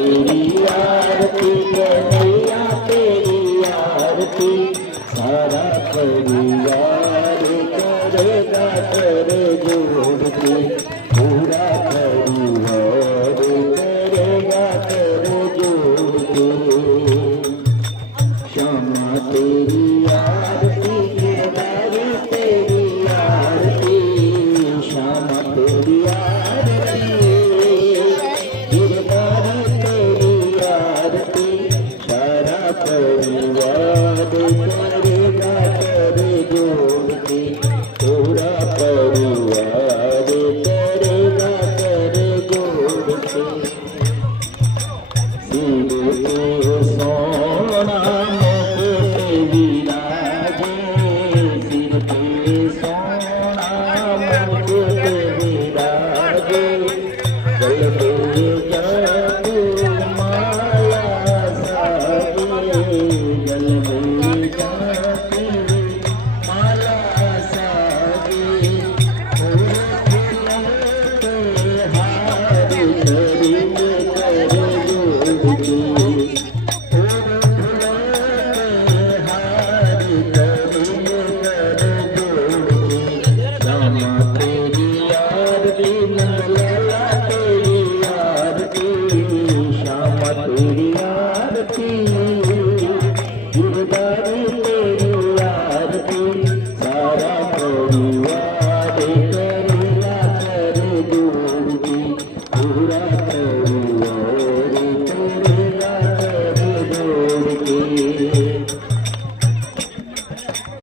तेरी आरती कन्हैया तेरी आरती सारा परिवार करेगा कर जोड़ के पूरा परिवार करेगा कर जोड़ के श्यामा तेरी आरती केदारी तेरी आरती श्यामा तेरी आरती गिरधारी तेरी आरती सारा परिवार करेगा कर जोड़ के पूरा परिवार करेगा कर जोड़ के सिर पे सोना मुकुट विराजे सिर पे सोना मुकुट विराजे गल पे जादू माया साजे गल में जादू माला साजे पूरे फूलों के हार खरीद कर जोड़ के सारा